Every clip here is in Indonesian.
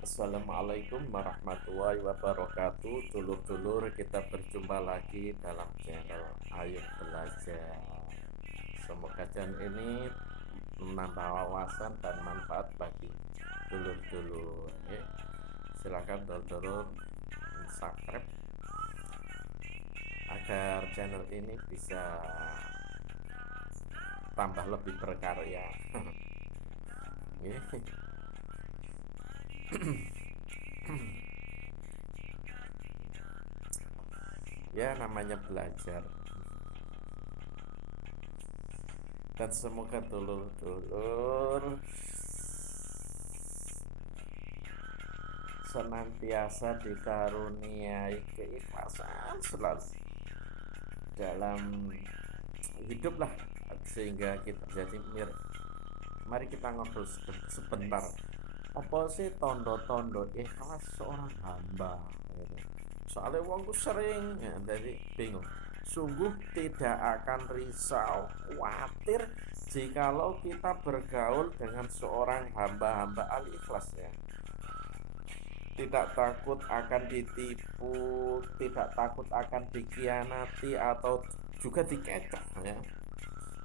Assalamualaikum warahmatullahi wabarakatuh. Dulur-dulur, kita berjumpa lagi dalam channel Ayo Belajar. Semoga channel ini menambah wawasan dan manfaat bagi dulur-dulur. Silakan dulur-dulur subscribe agar channel ini bisa tambah lebih berkarya. Ya, namanya belajar. Dan semoga dulur-dulur senantiasa dikaruniai keikhlasan selalu dalam hidup lah, sehingga kita jadi mari kita ngobrol sebentar. Apa sih tondo-tondo ikhlas seorang hamba gitu. Soalnya wongku sering ya, jadi bingung. Sungguh tidak akan risau, khawatir jikalau kita bergaul dengan seorang hamba-hamba al-ikhlas ya. Tidak takut akan ditipu, tidak takut akan dikhianati atau juga dikecoh ya.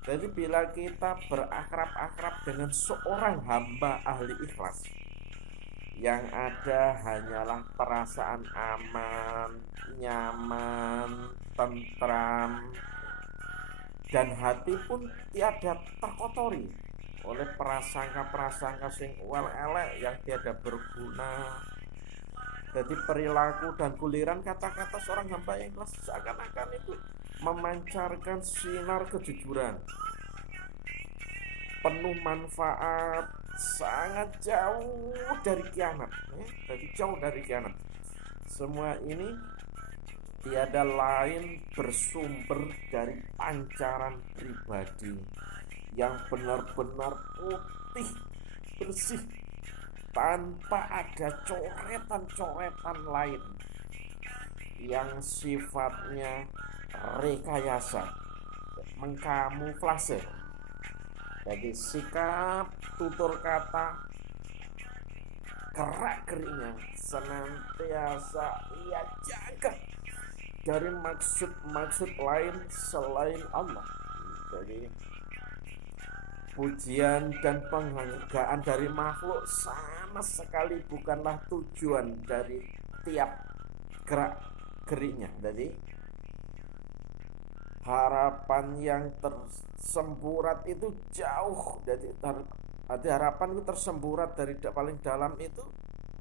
Jadi bila kita berakrab-akrab dengan seorang hamba ahli ikhlas, yang ada hanyalah perasaan aman, nyaman, tentram, dan hati pun tiada terkotori oleh prasangka-prasangka sing elek yang tiada berguna. Jadi perilaku dan guliran kata-kata seorang hamba yang ikhlas seakan-akan itu memancarkan sinar kejujuran, penuh manfaat, sangat jauh dari khianat ya. Jadi jauh dari khianat. Semua ini tiada lain bersumber dari pancaran pribadi yang benar-benar putih, bersih, tanpa ada coretan-coretan lain yang sifatnya rekayasa, mengkamuflase. Jadi sikap, tutur kata, gerak-geriknya senantiasa ia jaga dari maksud-maksud lain selain Allah. Jadi pujian dan penghargaan dari makhluk sama sekali bukanlah tujuan dari tiap gerak-geriknya. Jadi harapan yang tersemburat itu jauh. Jadi harapan itu tersemburat dari paling dalam itu,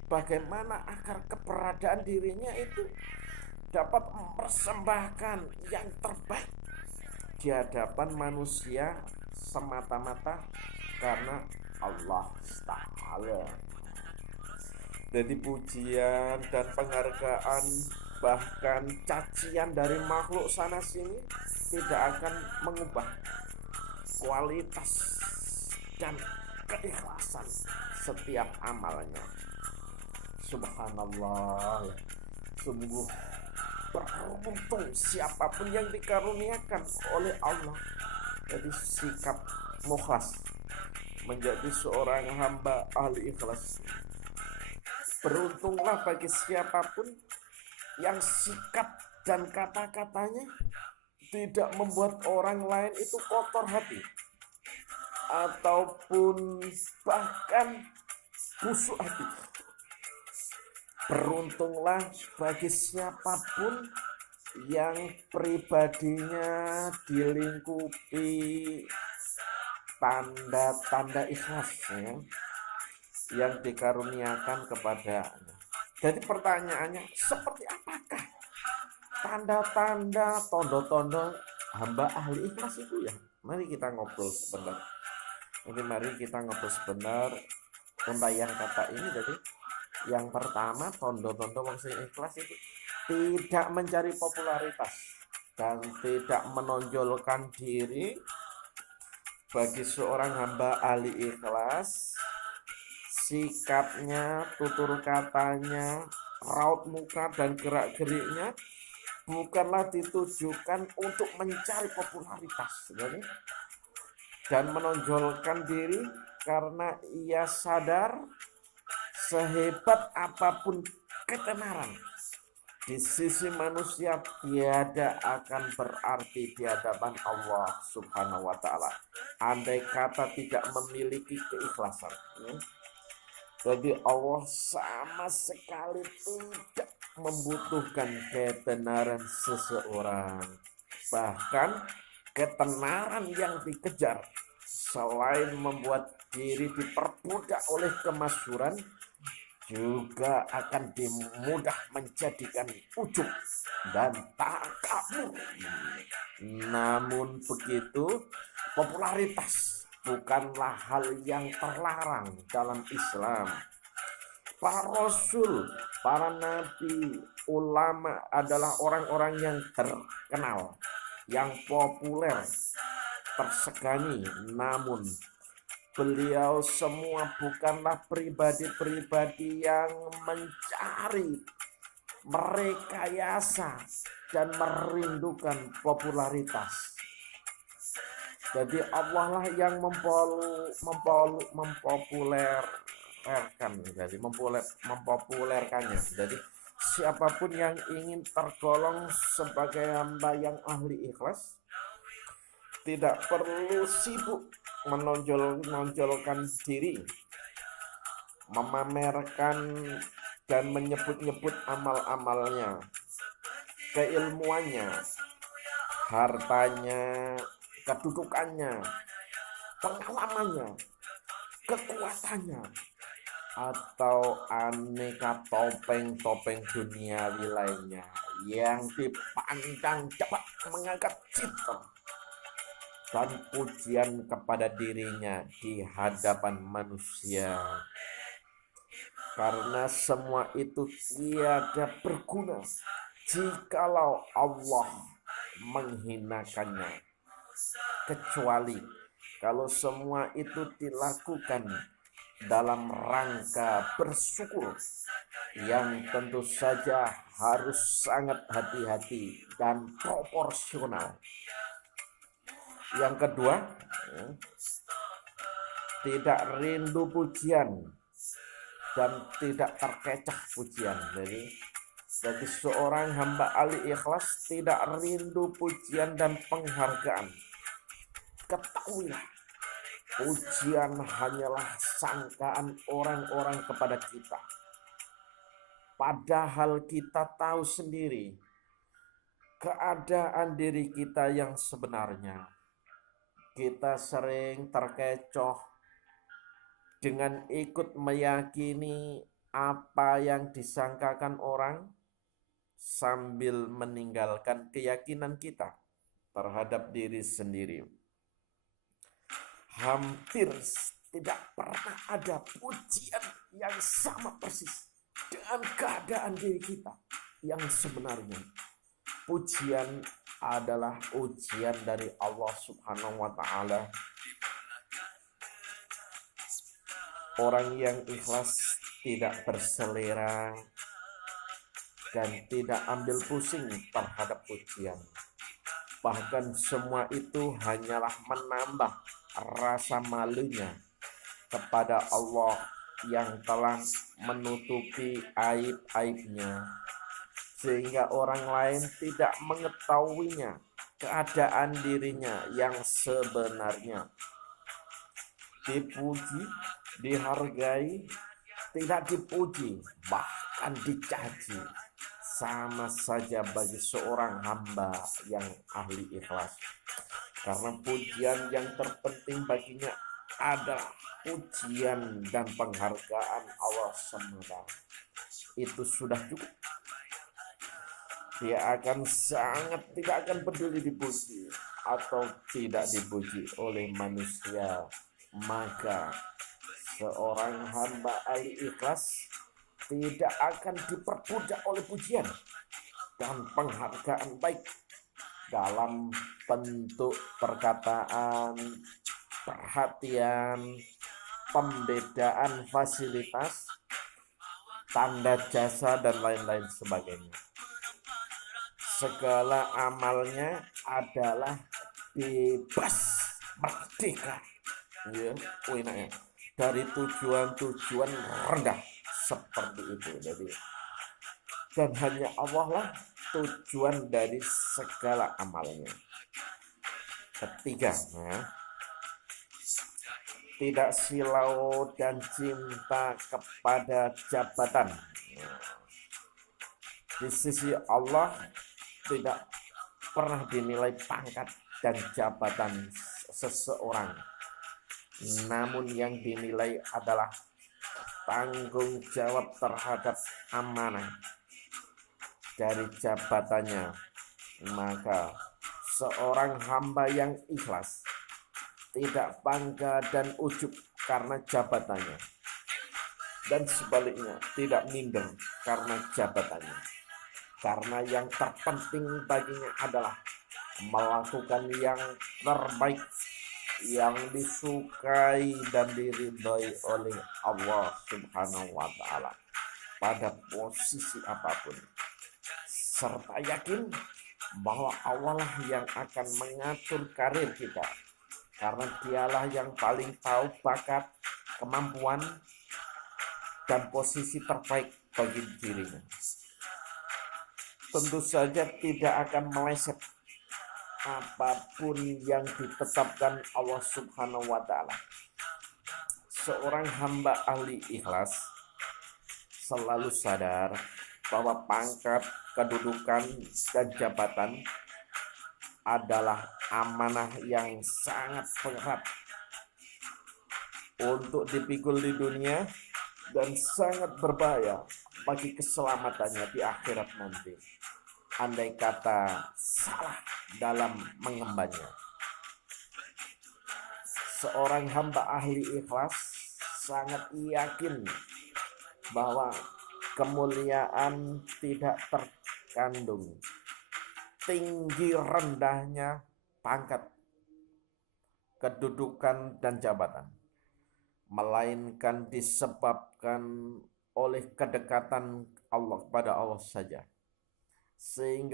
bagaimana agar keberadaan dirinya itu dapat mempersembahkan yang terbaik di hadapan manusia semata-mata karena Allah Ta'ala. Jadi pujian dan penghargaan, bahkan cacian dari makhluk sana sini tidak akan mengubah kualitas dan keikhlasan setiap amalnya. Subhanallah. Sungguh beruntung siapapun yang dikaruniakan oleh Allah jadi sikap mukhlas, menjadi seorang hamba ahli ikhlas. Beruntunglah bagi siapapun yang sikap dan kata-katanya tidak membuat orang lain itu kotor hati ataupun bahkan busuk hati. Beruntunglah bagi siapapun yang pribadinya dilingkupi tanda-tanda ikhlas ya, yang dikaruniakan kepadanya. Jadi pertanyaannya, seperti apakah tanda-tanda, tondo-tondo hamba ahli ikhlas itu ya? Mari kita ngobrol sebentar. Mari kita ngobrol sebentar untayan kata ini. Jadi yang pertama, tondo-tondo wong sing ikhlas itu tidak mencari popularitas dan tidak menonjolkan diri. Bagi seorang hamba ahli ikhlas, sikapnya, tutur katanya, raut muka dan gerak-geriknya bukanlah ditujukan untuk mencari popularitas dan menonjolkan diri, karena ia sadar sehebat apapun ketenaran di sisi manusia tiada akan berarti di hadapan Allah Subhanahu wa taala andai kata tidak memiliki keikhlasan. Jadi Allah sama sekali tidak membutuhkan ketenaran seseorang. Bahkan ketenaran yang dikejar selain membuat diri diperbudak oleh kemasyhuran, juga akan dimudah menjadikan ujub dan takabur. Namun begitu, popularitas bukanlah hal yang terlarang dalam Islam. Para rasul, para nabi, ulama adalah orang-orang yang terkenal, yang populer, tersegani. Namun beliau semua bukanlah pribadi-pribadi yang mencari, merekayasa, dan merindukan popularitas. Jadi Allah lah yang mempopulerkannya. Jadi siapapun yang ingin tergolong sebagai hamba yang ahli ikhlas tidak perlu sibuk menonjolkan diri, memamerkan dan menyebut-nyebut amal-amalnya, keilmuannya, hartanya, kedudukannya, pengalamannya, kekuatannya, atau aneka topeng-topeng duniawi lainnya yang dipandang dapat mengangkat citra dan pujian kepada dirinya di hadapan manusia. Karena semua itu tiada berguna jikalau Allah menghinakannya, kecuali kalau semua itu dilakukan dalam rangka bersyukur, yang tentu saja harus sangat hati-hati dan proporsional. Yang kedua, tidak rindu pujian dan tidak terkecoh pujian. Jadi seorang hamba ahli ikhlas tidak rindu pujian dan penghargaan. Ketahuilah, pujian hanyalah sangkaan orang-orang kepada kita. Padahal kita tahu sendiri keadaan diri kita yang sebenarnya. Kita sering terkecoh dengan ikut meyakini apa yang disangkakan orang sambil meninggalkan keyakinan kita terhadap diri sendiri. Hampir tidak pernah ada pujian yang sama persis dengan keadaan diri kita yang sebenarnya. Pujian adalah ujian dari Allah Subhanahu wa taala. Orang yang ikhlas tidak berselera dan tidak ambil pusing terhadap pujian. Bahkan semua itu hanyalah menambah rasa malunya kepada Allah yang telah menutupi aib-aibnya, sehingga orang lain tidak mengetahuinya keadaan dirinya yang sebenarnya. Dipuji, dihargai, tidak dipuji, bahkan dicaci, sama saja bagi seorang hamba yang ahli ikhlas. Karena pujian yang terpenting baginya adalah pujian dan penghargaan Allah semata. Itu sudah cukup. Dia akan tidak akan peduli dipuji atau tidak dipuji oleh manusia. Maka seorang hamba ahli ikhlas tidak akan diperbudak oleh pujian dan penghargaan, baik dalam bentuk perkataan, perhatian, pembedaan fasilitas, tanda jasa, dan lain-lain sebagainya. Segala amalnya adalah bebas, merdeka, ya, dari tujuan-tujuan rendah seperti itu. Jadi, dan hanya Allah lah tujuan dari segala amalnya. Ketiga, tidak silau dan cinta kepada jabatan. Di sisi Allah tidak pernah dinilai pangkat dan jabatan seseorang, namun yang dinilai adalah tanggung jawab terhadap amanah dari jabatannya. Maka seorang hamba yang ikhlas tidak bangga dan ujub karena jabatannya, dan sebaliknya tidak minder karena jabatannya, karena yang terpenting baginya adalah melakukan yang terbaik, yang disukai dan diridhai oleh Allah Subhanahu wa Ta'ala pada posisi apapun, serta yakin bahwa Allah lah yang akan mengatur karir kita, karena dialah yang paling tahu bakat, kemampuan, dan posisi terbaik bagi dirinya. Tentu saja tidak akan meleset apapun yang ditetapkan Allah Subhanahu wa Ta'ala. Seorang hamba ahli ikhlas selalu sadar bahwa pangkat, kedudukan, dan jabatan adalah amanah yang sangat berat untuk dipikul di dunia dan sangat berbahaya bagi keselamatannya di akhirat nanti, andai kata salah dalam mengembannya. Seorang hamba ahli ikhlas sangat yakin bahwa kemuliaan tidak terkandung tinggi rendahnya pangkat, kedudukan, dan jabatan, melainkan disebabkan oleh kedekatan Allah kepada Allah saja. Sehingga